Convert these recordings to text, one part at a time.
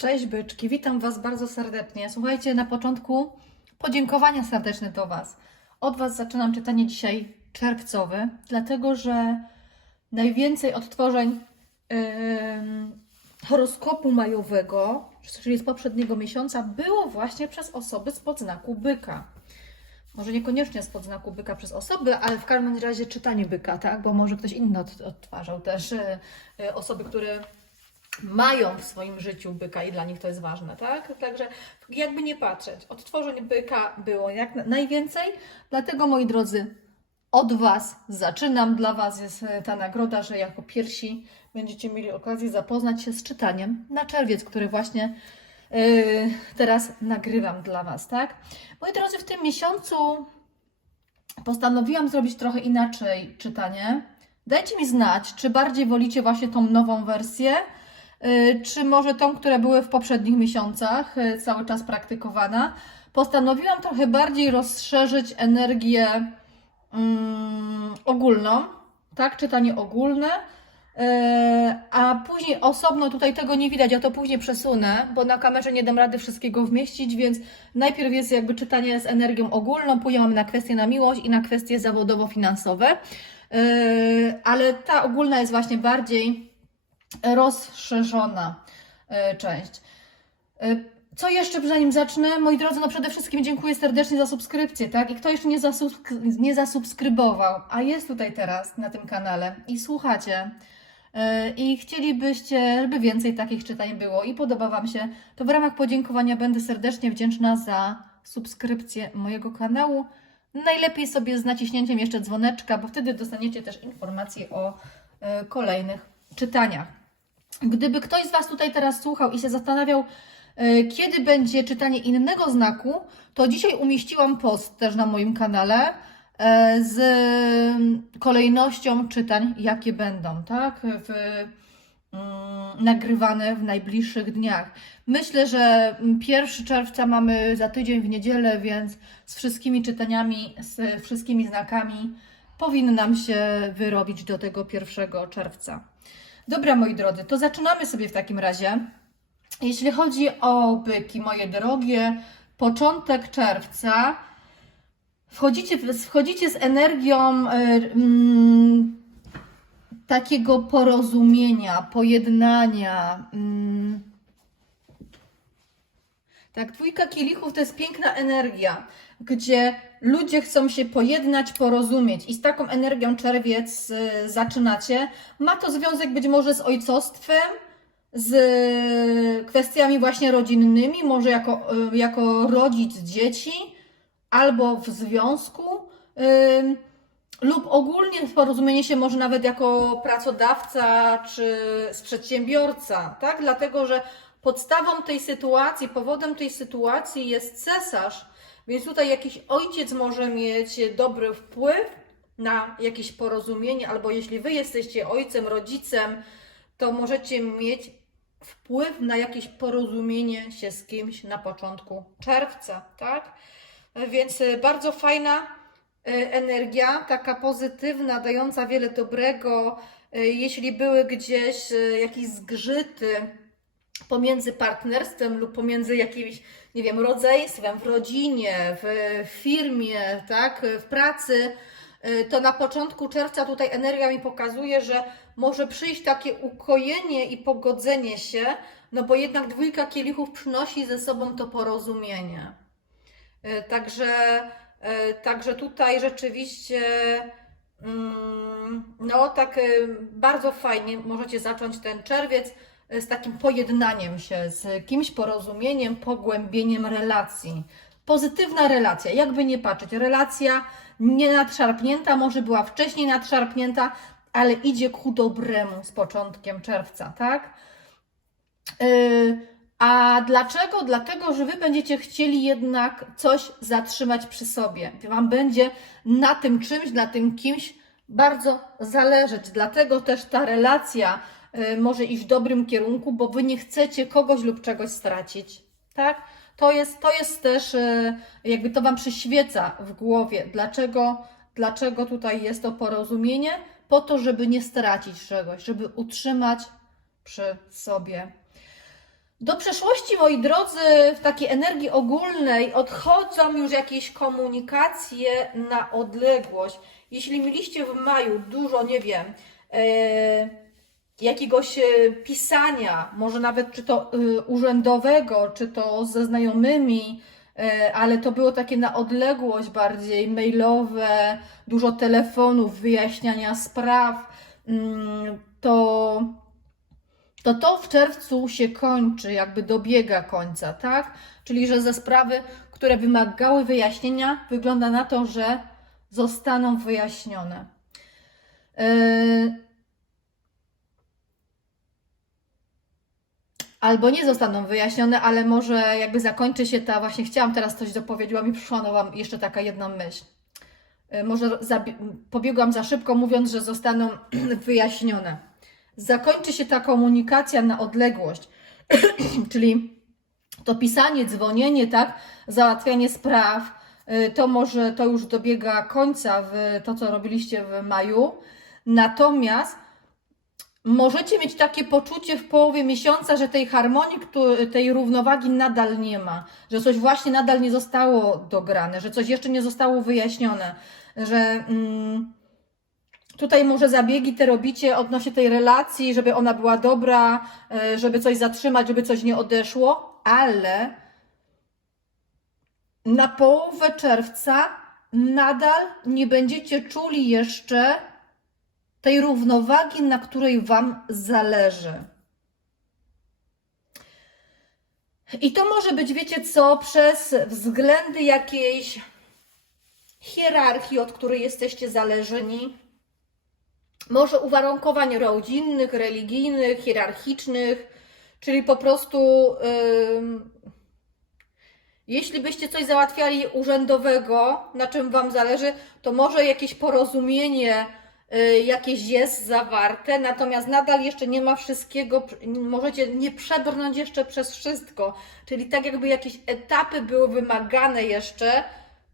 Cześć byczki, witam Was bardzo serdecznie. Słuchajcie, na początku podziękowania serdeczne do Was. Od Was zaczynam czytanie dzisiaj czerwcowe, dlatego że najwięcej odtworzeń ym, horoskopu majowego, czyli z poprzedniego miesiąca, było właśnie przez osoby spod znaku byka. Może niekoniecznie spod znaku byka przez osoby, ale w każdym razie czytanie byka, tak? Bo może ktoś inny od, odtwarzał też y, y, osoby, które mają w swoim życiu byka i dla nich to jest ważne, tak? Także jakby nie patrzeć, odtworzeń byka było jak na- najwięcej, dlatego moi drodzy, od Was zaczynam. Dla Was jest e, ta nagroda, że jako pierwsi będziecie mieli okazję zapoznać się z czytaniem na czerwiec, który właśnie yy, teraz nagrywam dla Was, tak? Moi drodzy, w tym miesiącu postanowiłam zrobić trochę inaczej czytanie. Dajcie mi znać, czy bardziej wolicie właśnie tą nową wersję, czy może tą, które były w poprzednich miesiącach, y, cały czas praktykowana. Postanowiłam trochę bardziej rozszerzyć energię mm, ogólną, tak, czytanie ogólne, y, a później osobno, tutaj tego nie widać, ja to później przesunę, bo na kamerze nie dam rady wszystkiego wmieścić, więc najpierw jest jakby czytanie z energią ogólną, później mamy na kwestie na miłość i na kwestie zawodowo-finansowe, Y, ale ta ogólna jest właśnie bardziej rozszerzona y, część. Y, Co jeszcze zanim zacznę? Moi drodzy, no przede wszystkim dziękuję serdecznie za subskrypcję, tak? I kto jeszcze nie, nie zasubskrybował, a jest tutaj teraz na tym kanale i słuchacie y, i chcielibyście, żeby więcej takich czytań było i podoba Wam się, to w ramach podziękowania będę serdecznie wdzięczna za subskrypcję mojego kanału. Najlepiej sobie z naciśnięciem jeszcze dzwoneczka, bo wtedy dostaniecie też informacje o kolejnych czytaniach. Gdyby ktoś z Was tutaj teraz słuchał i się zastanawiał, y, kiedy będzie czytanie innego znaku, to dzisiaj umieściłam post też na moim kanale y, z kolejnością czytań, jakie będą, tak? W, mm, nagrywane w najbliższych dniach. Myślę, że 1 czerwca mamy za tydzień w niedzielę, więc z wszystkimi czytaniami, z wszystkimi znakami powinnam się wyrobić do tego 1 czerwca. Dobra, moi drodzy, to zaczynamy sobie w takim razie. Jeśli chodzi o byki, moje drogie, początek czerwca, wchodzicie, wchodzicie z energią y, mm, takiego porozumienia, pojednania. mm. Tak, dwójka kielichów to jest piękna energia, gdzie ludzie chcą się pojednać, porozumieć i z taką energią czerwiec y, zaczynacie. Ma to związek być może z ojcostwem, z kwestiami właśnie rodzinnymi, może jako, y, jako rodzic dzieci, albo w związku, lub ogólnie porozumienie się może nawet jako pracodawca czy z przedsiębiorca, tak? Dlatego, że podstawą tej sytuacji, powodem tej sytuacji jest cesarz, więc tutaj jakiś ojciec może mieć dobry wpływ na jakieś porozumienie, albo jeśli wy jesteście ojcem, rodzicem, to możecie mieć wpływ na jakieś porozumienie się z kimś na początku czerwca, tak? Więc y, bardzo fajna y, energia, taka pozytywna, dająca wiele dobrego. Y, Jeśli były gdzieś jakieś zgrzyty pomiędzy partnerstwem lub pomiędzy jakimś, nie wiem, rodzeństwem w rodzinie, w firmie, tak, w pracy, y, to na początku czerwca tutaj energia mi pokazuje, że może przyjść takie ukojenie i pogodzenie się, no bo jednak dwójka kielichów przynosi ze sobą to porozumienie. Y, Także, y, także tutaj rzeczywiście mm, no tak bardzo fajnie możecie zacząć ten czerwiec z takim pojednaniem się, z kimś porozumieniem, pogłębieniem relacji. Pozytywna relacja, jakby nie patrzeć, relacja nie nadszarpnięta, może była wcześniej nadszarpnięta, ale idzie ku dobremu z początkiem czerwca, tak? Yy, a dlaczego? Dlatego, że Wy będziecie chcieli jednak coś zatrzymać przy sobie. Wam będzie na tym czymś, na tym kimś bardzo zależeć. Dlatego też ta relacja może iść w dobrym kierunku, bo Wy nie chcecie kogoś lub czegoś stracić. Tak? To jest, to jest też, yy, jakby to Wam przyświeca w głowie. Dlaczego, dlaczego tutaj jest to porozumienie? Po to, żeby nie stracić czegoś, żeby utrzymać przy sobie. Do przeszłości, moi drodzy, w takiej energii ogólnej odchodzą już jakieś komunikacje na odległość. Jeśli mieliście w maju dużo, nie wiem, e, jakiegoś e, pisania, może nawet czy to e, urzędowego, czy to ze znajomymi, e, ale to było takie na odległość bardziej mailowe, dużo telefonów, wyjaśniania spraw, mm, to to to w czerwcu się kończy, jakby dobiega końca, tak? Czyli, że ze sprawy, które wymagały wyjaśnienia, wygląda na to, że zostaną wyjaśnione. Yy, Albo nie zostaną wyjaśnione, ale może jakby zakończy się ta, właśnie chciałam teraz coś dopowiedzieć, mi przyszła nowa jeszcze taka jedna myśl. Yy, Może pobiegłam za szybko, mówiąc, że zostaną wyjaśnione zakończy się ta komunikacja na odległość, czyli to pisanie, dzwonienie, tak, załatwianie spraw, y, to może to już dobiega końca w to, co robiliście w maju. Natomiast możecie mieć takie poczucie w połowie miesiąca, że tej harmonii, tej równowagi nadal nie ma, że coś właśnie nadal nie zostało dograne, że coś jeszcze nie zostało wyjaśnione, że. Mm, Tutaj może zabiegi te robicie odnośnie tej relacji, żeby ona była dobra, e, żeby coś zatrzymać, żeby coś nie odeszło, ale na połowę czerwca nadal nie będziecie czuli jeszcze tej równowagi, na której Wam zależy. I to może być, wiecie co, przez względy jakiejś hierarchii, od której jesteście zależni, może uwarunkowań rodzinnych, religijnych, hierarchicznych, czyli po prostu ym, jeśli byście coś załatwiali urzędowego, na czym Wam zależy, to może jakieś porozumienie jakieś jest zawarte, natomiast nadal jeszcze nie ma wszystkiego, możecie nie przebrnąć jeszcze przez wszystko, czyli tak jakby jakieś etapy były wymagane jeszcze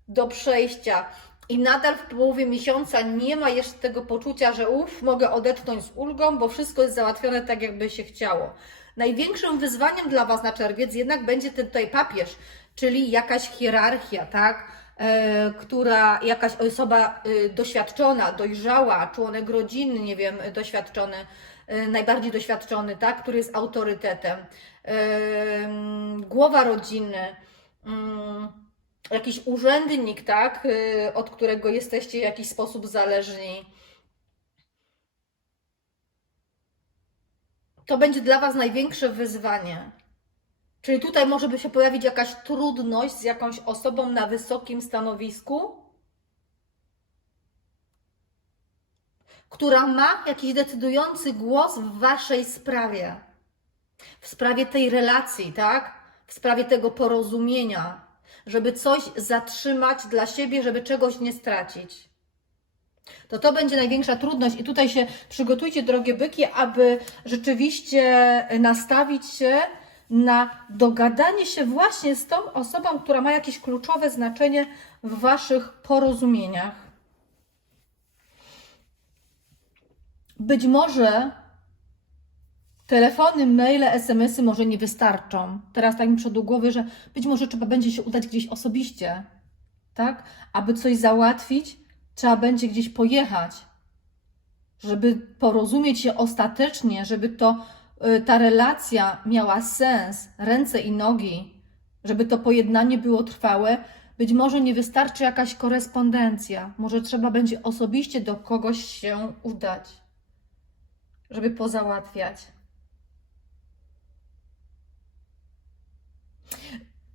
do przejścia. I nadal w połowie miesiąca nie ma jeszcze tego poczucia, że uff, mogę odetchnąć z ulgą, bo wszystko jest załatwione tak, jakby się chciało. Największym wyzwaniem dla Was na czerwiec jednak będzie ten tutaj papież, czyli jakaś hierarchia, tak? E, która jakaś osoba e, doświadczona, dojrzała, członek rodziny, nie wiem, doświadczony, e, najbardziej doświadczony, tak? Który jest autorytetem. Głowa rodziny. Mm, jakiś urzędnik, tak, od którego jesteście w jakiś sposób zależni. To będzie dla Was największe wyzwanie. Czyli tutaj może by się pojawić jakaś trudność z jakąś osobą na wysokim stanowisku, która ma jakiś decydujący głos w Waszej sprawie. W sprawie tej relacji, tak? W sprawie tego porozumienia żeby coś zatrzymać dla siebie, żeby czegoś nie stracić. To to będzie największa trudność i tutaj się przygotujcie, drogie byki, aby rzeczywiście nastawić się na dogadanie się właśnie z tą osobą, która ma jakieś kluczowe znaczenie w Waszych porozumieniach. Być może Telefony, maile, SMS-y może nie wystarczą. Teraz tak mi przyszło głowy, że być może trzeba będzie się udać gdzieś osobiście, tak? Aby coś załatwić, trzeba będzie gdzieś pojechać, żeby porozumieć się ostatecznie, żeby to, ta relacja miała sens, ręce i nogi, żeby to pojednanie było trwałe. Być może nie wystarczy jakaś korespondencja, może trzeba będzie osobiście do kogoś się udać, żeby pozałatwiać.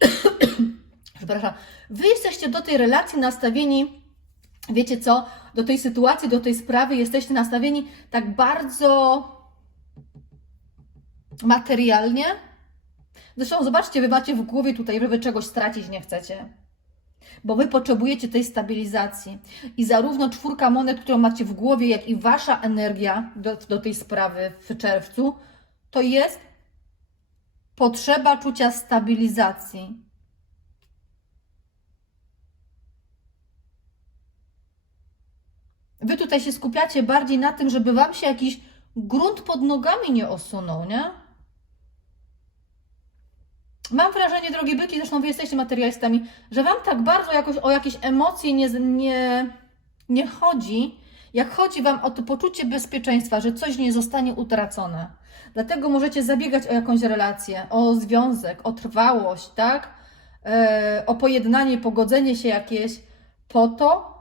Przepraszam. Wy jesteście do tej relacji nastawieni, wiecie co, do tej sytuacji, do tej sprawy jesteście nastawieni tak bardzo materialnie. Zresztą zobaczcie, wy macie w głowie tutaj, że wy czegoś stracić nie chcecie. Bo wy potrzebujecie tej stabilizacji. I zarówno czwórka monet, którą macie w głowie, jak i wasza energia do, do tej sprawy w czerwcu, to jest potrzeba czucia stabilizacji. Wy tutaj się skupiacie bardziej na tym, żeby wam się jakiś grunt pod nogami nie osunął, nie? Mam wrażenie, drogie byki, zresztą wy jesteście materialistami, że wam tak bardzo jakoś o jakieś emocje nie, nie, nie chodzi, jak chodzi wam o to poczucie bezpieczeństwa, że coś nie zostanie utracone. Dlatego możecie zabiegać o jakąś relację, o związek, o trwałość, tak? E, o pojednanie, pogodzenie się jakieś po to,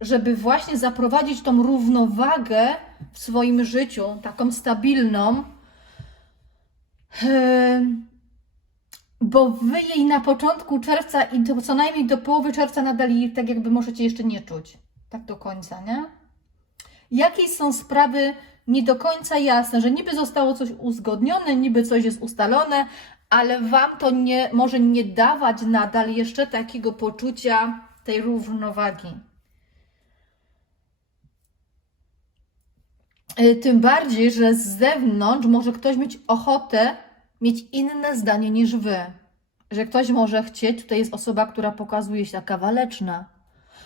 żeby właśnie zaprowadzić tą równowagę w swoim życiu, taką stabilną, Em, bo wy jej na początku czerwca i co najmniej do połowy czerwca nadal jej tak jakby możecie jeszcze nie czuć. Tak do końca, nie? Jakieś są sprawy nie do końca jasne, że niby zostało coś uzgodnione, niby coś jest ustalone, ale wam to nie może nie dawać nadal jeszcze takiego poczucia tej równowagi. Y, Tym bardziej, że z zewnątrz może ktoś mieć ochotę mieć inne zdanie niż wy. Że ktoś może chcieć, tutaj jest osoba, która pokazuje się taka waleczna,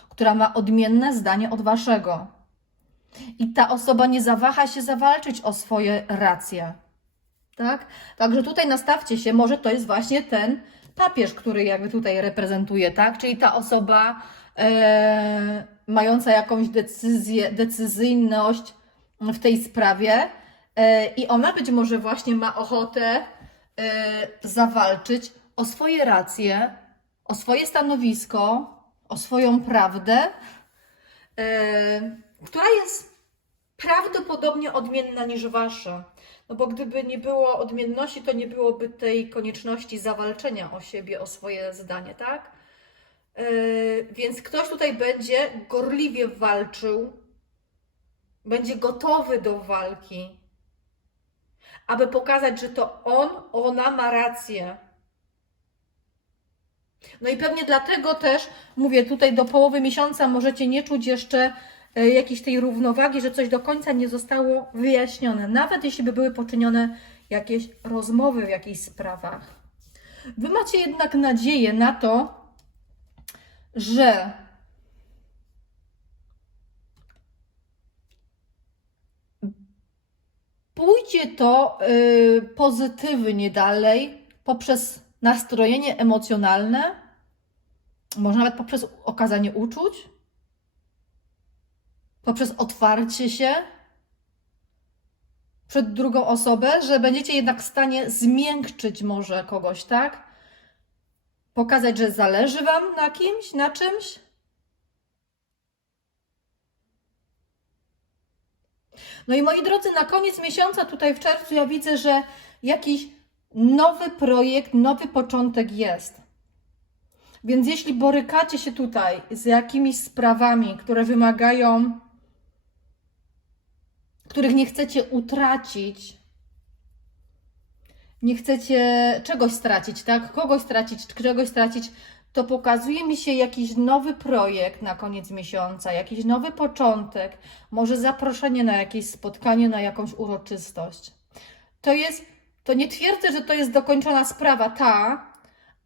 która ma odmienne zdanie od waszego. I ta osoba nie zawaha się zawalczyć o swoje racje. Tak? Także tutaj nastawcie się, może to jest właśnie ten papież, który jakby tutaj reprezentuje, tak? Czyli ta osoba e, mająca jakąś decyzję, decyzyjność w tej sprawie e, i ona być może właśnie ma ochotę zawalczyć o swoje racje, o swoje stanowisko, o swoją prawdę, e, która jest prawdopodobnie odmienna niż wasza. No bo gdyby nie było odmienności, to nie byłoby tej konieczności zawalczenia o siebie, o swoje zdanie, tak? Yy, więc ktoś tutaj będzie gorliwie walczył, będzie gotowy do walki, aby pokazać, że to on, ona ma rację. No i pewnie dlatego też, mówię, tutaj do połowy miesiąca możecie nie czuć jeszcze e, jakiejś tej równowagi, że coś do końca nie zostało wyjaśnione, nawet jeśli by były poczynione jakieś rozmowy w jakichś sprawach. Wy macie jednak nadzieję na to, że pójdzie to y, pozytywnie dalej poprzez nastrojenie emocjonalne, może nawet poprzez okazanie uczuć, poprzez otwarcie się przed drugą osobę, że będziecie jednak w stanie zmiękczyć może kogoś, tak? Pokazać, że zależy Wam na kimś, na czymś. No i moi drodzy, na koniec miesiąca, tutaj w czerwcu, ja widzę, że jakiś nowy projekt, nowy początek jest. Więc jeśli borykacie się tutaj z jakimiś sprawami, które wymagają, których nie chcecie utracić, nie chcecie czegoś stracić, tak? Kogoś stracić, czegoś stracić, to pokazuje mi się jakiś nowy projekt na koniec miesiąca, jakiś nowy początek, może zaproszenie na jakieś spotkanie, na jakąś uroczystość. To jest, to nie twierdzę, że to jest dokończona sprawa ta,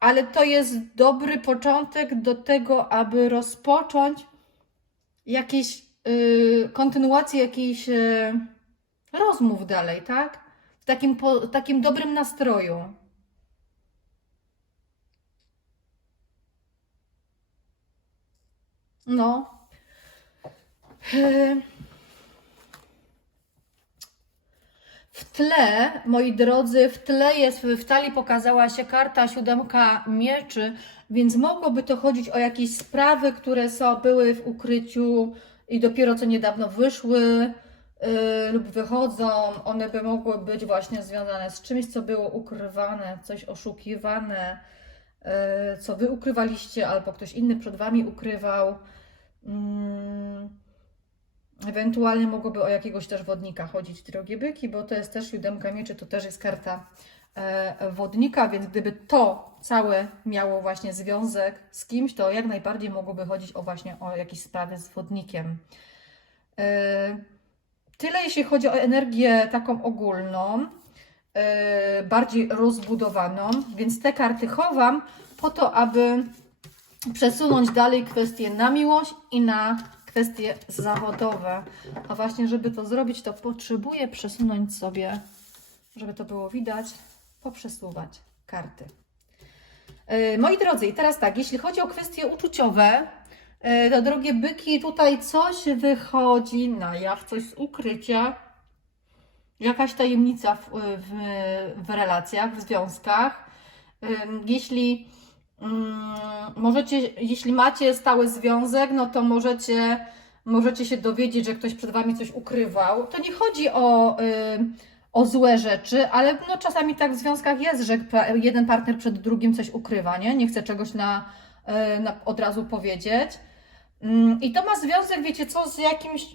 ale to jest dobry początek do tego, aby rozpocząć jakieś yy, kontynuację jakichś yy, rozmów dalej, tak? W takim, po, takim dobrym nastroju. No. Yy. W tle, moi drodzy, w tle jest, w talii pokazała się karta siódemka mieczy, więc mogłoby to chodzić o jakieś sprawy, które są, były w ukryciu i dopiero co niedawno wyszły yy, lub wychodzą. One by mogły być właśnie związane z czymś, co było ukrywane, coś oszukiwane, yy, co wy ukrywaliście albo ktoś inny przed wami ukrywał. Mm. Ewentualnie mogłoby o jakiegoś też wodnika chodzić, drogie byki, bo to jest też siódemka mieczy, to też jest karta e, wodnika, więc gdyby to całe miało właśnie związek z kimś, to jak najbardziej mogłoby chodzić o właśnie o jakieś sprawy z wodnikiem. E, tyle jeśli chodzi o energię taką ogólną, e, bardziej rozbudowaną, więc te karty chowam po to, aby przesunąć dalej kwestie na miłość i na kwestie zawodowe. A właśnie, żeby to zrobić, to potrzebuję przesunąć sobie, żeby to było widać, poprzesuwać karty. E, Moi drodzy, i teraz tak, jeśli chodzi o kwestie uczuciowe, e, to drogie byki, tutaj coś wychodzi na jaw, coś z ukrycia, jakaś tajemnica w, w, w relacjach, w związkach. Ym, Jeśli możecie, jeśli macie stały związek, no to możecie, możecie się dowiedzieć, że ktoś przed Wami coś ukrywał. To nie chodzi o, ym, o złe rzeczy, ale no czasami tak w związkach jest, że jeden partner przed drugim coś ukrywa, nie? Nie chce czegoś na, y, na, od razu powiedzieć. Ym, I to ma związek, wiecie co, z jakimś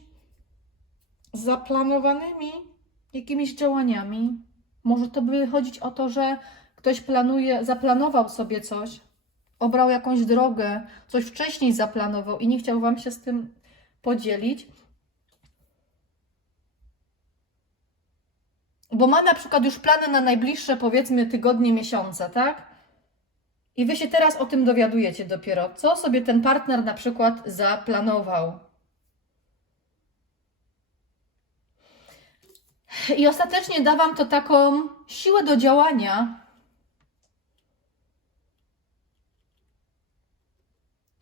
zaplanowanymi jakimiś działaniami. Może to by chodzić o to, że ktoś planuje, zaplanował sobie coś, obrał jakąś drogę, coś wcześniej zaplanował i nie chciał Wam się z tym podzielić. Bo ma na przykład już plany na najbliższe, powiedzmy, tygodnie, miesiące, tak? I Wy się teraz o tym dowiadujecie dopiero, co sobie ten partner na przykład zaplanował. I ostatecznie da Wam to taką siłę do działania,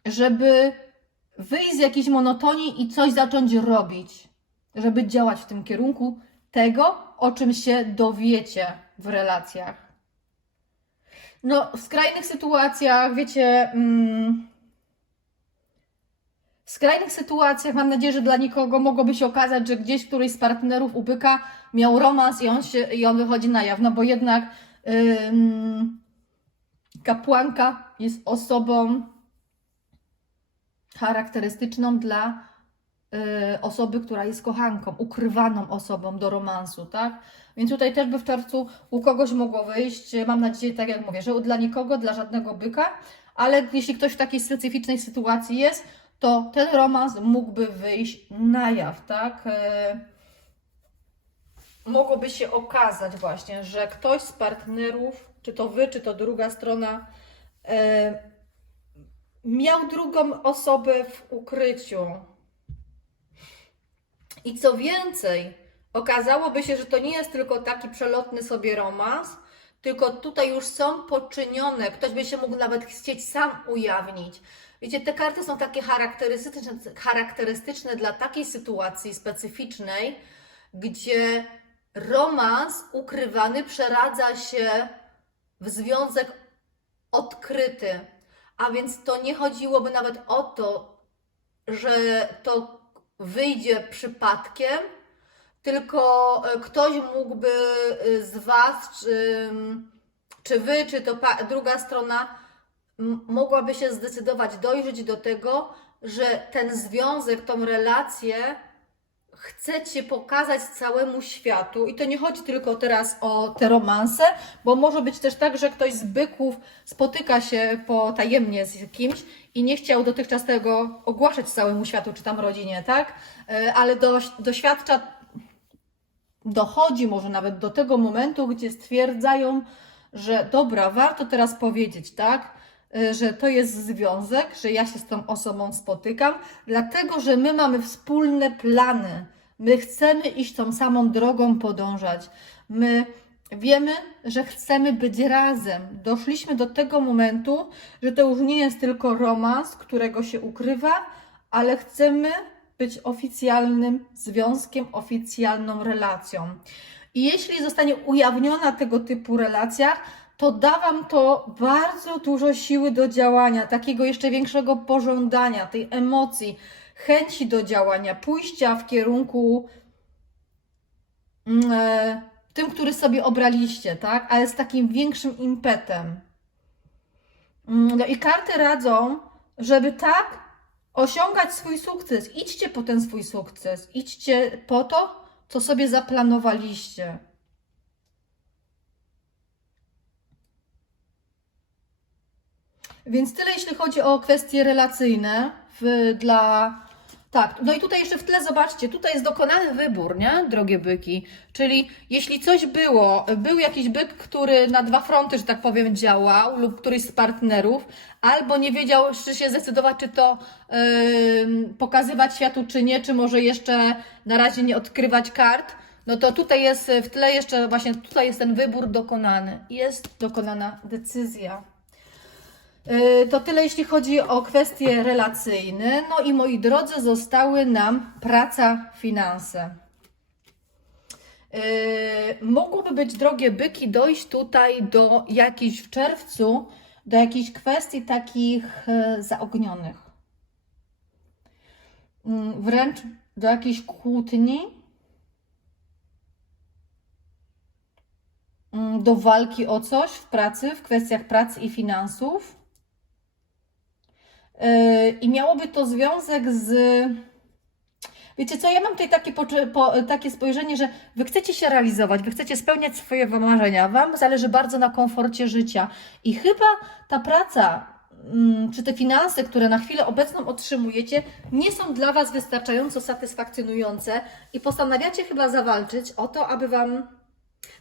żeby wyjść z jakiejś monotonii i coś zacząć robić, żeby działać w tym kierunku tego, o czym się dowiecie w relacjach. No, w skrajnych sytuacjach, wiecie, mm, w skrajnych sytuacjach mam nadzieję, że dla nikogo mogłoby się okazać, że gdzieś któryś z partnerów u byka miał romans i on, się, i on wychodzi na jaw, no bo jednak ym, kapłanka jest osobą charakterystyczną dla y, osoby, która jest kochanką, ukrywaną osobą do romansu, tak? Więc tutaj też by w czerwcu u kogoś mogło wyjść, mam nadzieję, tak jak mówię, że dla nikogo, dla żadnego byka, ale jeśli ktoś w takiej specyficznej sytuacji jest, to ten romans mógłby wyjść na jaw, tak? Y, Mogłoby się okazać właśnie, że ktoś z partnerów, czy to wy, czy to druga strona, y, miał drugą osobę w ukryciu. I co więcej, okazałoby się, że to nie jest tylko taki przelotny sobie romans, tylko tutaj już są poczynione, ktoś by się mógł nawet chcieć sam ujawnić. Wiecie, te karty są takie charakterystyczne, charakterystyczne dla takiej sytuacji specyficznej, gdzie romans ukrywany przeradza się w związek odkryty. A więc to nie chodziłoby nawet o to, że to wyjdzie przypadkiem, tylko e, ktoś mógłby e, z Was, czy, czy Wy, czy to druga strona, mogłaby się zdecydować, dojrzeć do tego, że ten związek, tą relację chcecie pokazać całemu światu. I to nie chodzi tylko teraz o te romanse, bo może być też tak, że ktoś z byków spotyka się potajemnie z kimś i nie chciał dotychczas tego ogłaszać całemu światu, czy tam rodzinie, tak? E, Ale do, doświadcza, dochodzi może nawet do tego momentu, gdzie stwierdzają, że dobra, warto teraz powiedzieć, tak? Y, Że to jest związek, że ja się z tą osobą spotykam, dlatego że my mamy wspólne plany. My chcemy iść tą samą drogą podążać. My wiemy, że chcemy być razem. Doszliśmy do tego momentu, że to już nie jest tylko romans, którego się ukrywa, ale chcemy być oficjalnym związkiem, oficjalną relacją. I jeśli zostanie ujawniona tego typu relacja, to da Wam to bardzo dużo siły do działania, takiego jeszcze większego pożądania, tej emocji, chęci do działania, pójścia w kierunku mm, e, tym, który sobie obraliście, tak? Ale z takim większym impetem. Mm, No i karty radzą, żeby tak osiągać swój sukces. Idźcie po ten swój sukces. Idźcie po to, co sobie zaplanowaliście. Więc tyle, jeśli chodzi o kwestie relacyjne w, dla. Tak, no i tutaj jeszcze w tle zobaczcie, tutaj jest dokonany wybór, nie, drogie byki. Czyli jeśli coś było, był jakiś byk, który na dwa fronty, że tak powiem, działał, lub któryś z partnerów, albo nie wiedział, czy się zdecydować, czy to ym, pokazywać światu, czy nie, czy może jeszcze na razie nie odkrywać kart, no to tutaj jest w tle jeszcze właśnie, tutaj jest ten wybór dokonany. Jest dokonana decyzja. Yy, To tyle, jeśli chodzi o kwestie relacyjne. No i moi drodzy, zostały nam praca, finanse. Yy, mogłoby być, drogie byki, dojść tutaj do jakichś w czerwcu, do jakichś kwestii takich e, zaognionych. Mm, Wręcz do jakiejś kłótni, mm, do walki o coś w pracy, w kwestiach pracy i finansów. Yy, I miałoby to związek z. Wiecie co, ja mam tutaj takie, po, takie spojrzenie, że wy chcecie się realizować, wy chcecie spełniać swoje marzenia, wam zależy bardzo na komforcie życia. I chyba ta praca, mm, czy te finanse, które na chwilę obecną otrzymujecie, nie są dla was wystarczająco satysfakcjonujące i postanawiacie chyba zawalczyć o to, aby wam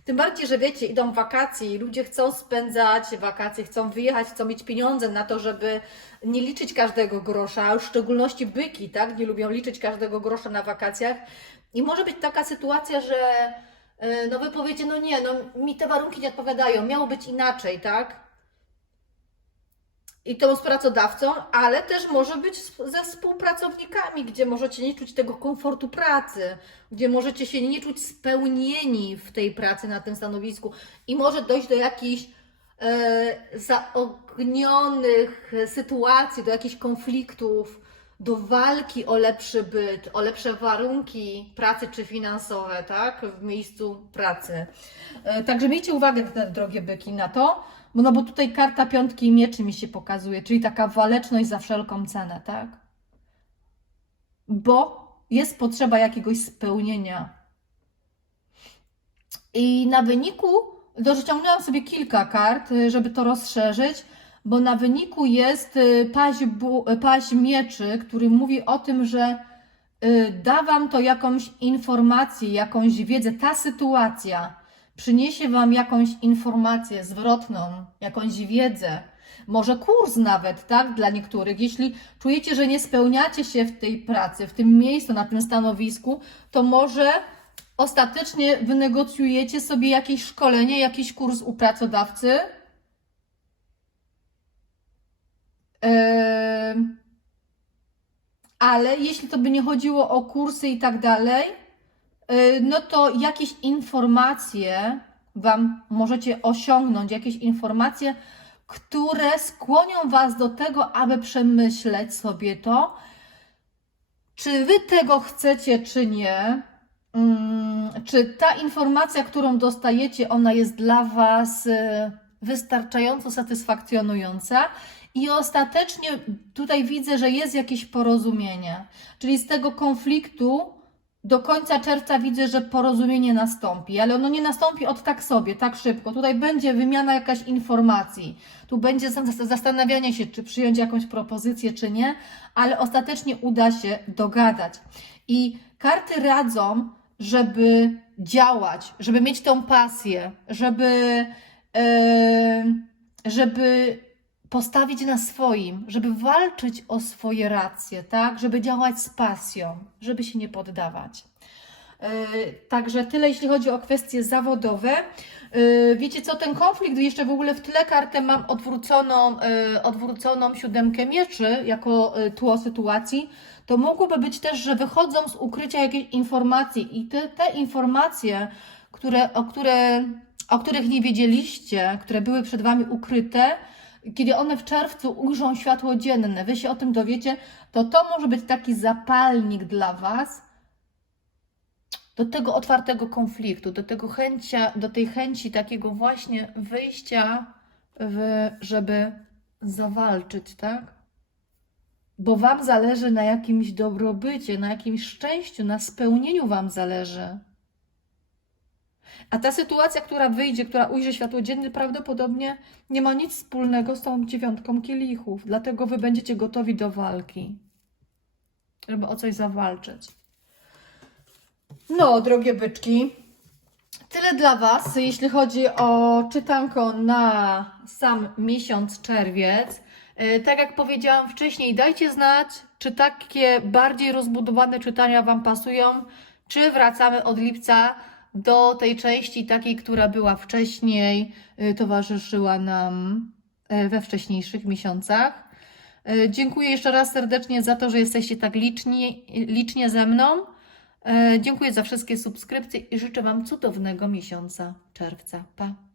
tym bardziej, że wiecie, idą wakacje i ludzie chcą spędzać wakacje, chcą wyjechać, chcą mieć pieniądze na to, żeby nie liczyć każdego grosza, a w szczególności byki, tak? Nie lubią liczyć każdego grosza na wakacjach. I może być taka sytuacja, że yy, no wy powiecie, no nie, no mi te warunki nie odpowiadają, miało być inaczej, tak? I to z pracodawcą, ale też może być ze współpracownikami, gdzie możecie nie czuć tego komfortu pracy, gdzie możecie się nie czuć spełnieni w tej pracy na tym stanowisku i może dojść do jakichś e, zaognionych sytuacji, do jakichś konfliktów, do walki o lepszy byt, o lepsze warunki pracy czy finansowe, tak, w miejscu pracy. E, Także miejcie uwagę, drogie byki, na to, no bo tutaj karta piątki mieczy mi się pokazuje, czyli taka waleczność za wszelką cenę, tak? Bo jest potrzeba jakiegoś spełnienia. I na wyniku, to wyciągnęłam sobie kilka kart, y, żeby to rozszerzyć, bo na wyniku jest y, paź, bu, y, paź mieczy, który mówi o tym, że da Wam to jakąś informację, jakąś wiedzę, ta sytuacja przyniesie Wam jakąś informację zwrotną, jakąś wiedzę, może kurs nawet, tak, dla niektórych. Jeśli czujecie, że nie spełniacie się w tej pracy, w tym miejscu, na tym stanowisku, to może ostatecznie wynegocjujecie sobie jakieś szkolenie, jakiś kurs u pracodawcy. Em, ale jeśli to by nie chodziło o kursy i tak dalej, no to jakieś informacje Wam możecie osiągnąć, jakieś informacje, które skłonią Was do tego, aby przemyśleć sobie to, czy Wy tego chcecie, czy nie. Mm, Czy ta informacja, którą dostajecie, ona jest dla Was y, wystarczająco satysfakcjonująca? I ostatecznie tutaj widzę, że jest jakieś porozumienie. Czyli z tego konfliktu do końca czerwca widzę, że porozumienie nastąpi, ale ono nie nastąpi od tak sobie, tak szybko. Tutaj będzie wymiana jakaś informacji, tu będzie zas- zastanawianie się, czy przyjąć jakąś propozycję, czy nie, ale ostatecznie uda się dogadać. I karty radzą, żeby działać, żeby mieć tą pasję, żeby, e, żeby postawić na swoim, żeby walczyć o swoje racje, tak? Żeby działać z pasją, żeby się nie poddawać. Yy, Także tyle, jeśli chodzi o kwestie zawodowe. Yy, Wiecie co, ten konflikt, jeszcze w ogóle w tle kartę mam odwróconą, yy, odwróconą siódemkę mieczy jako tło sytuacji, to mogłoby być też, że wychodzą z ukrycia jakieś informacje i te, te informacje, które, o, które, o których nie wiedzieliście, które były przed Wami ukryte, kiedy one w czerwcu ujrzą światło dzienne, Wy się o tym dowiecie, to to może być taki zapalnik dla Was, do tego otwartego konfliktu, do tego chęcia, do tej chęci takiego właśnie wyjścia, w, żeby zawalczyć, tak? Bo Wam zależy na jakimś dobrobycie, na jakimś szczęściu, na spełnieniu Wam zależy. A ta sytuacja, która wyjdzie, która ujrzy światło dzienne, prawdopodobnie nie ma nic wspólnego z tą dziewiątką kielichów. Dlatego Wy będziecie gotowi do walki, żeby o coś zawalczyć. No, drogie byczki, tyle dla Was, jeśli chodzi o czytanko na sam miesiąc czerwiec. Yy, Tak jak powiedziałam wcześniej, dajcie znać, czy takie bardziej rozbudowane czytania Wam pasują, czy wracamy od lipca do tej części takiej, która była wcześniej, yy, towarzyszyła nam e, we wcześniejszych miesiącach. E, Dziękuję jeszcze raz serdecznie za to, że jesteście tak liczni, licznie ze mną. Dziękuję za wszystkie subskrypcje i życzę Wam cudownego miesiąca czerwca. Pa!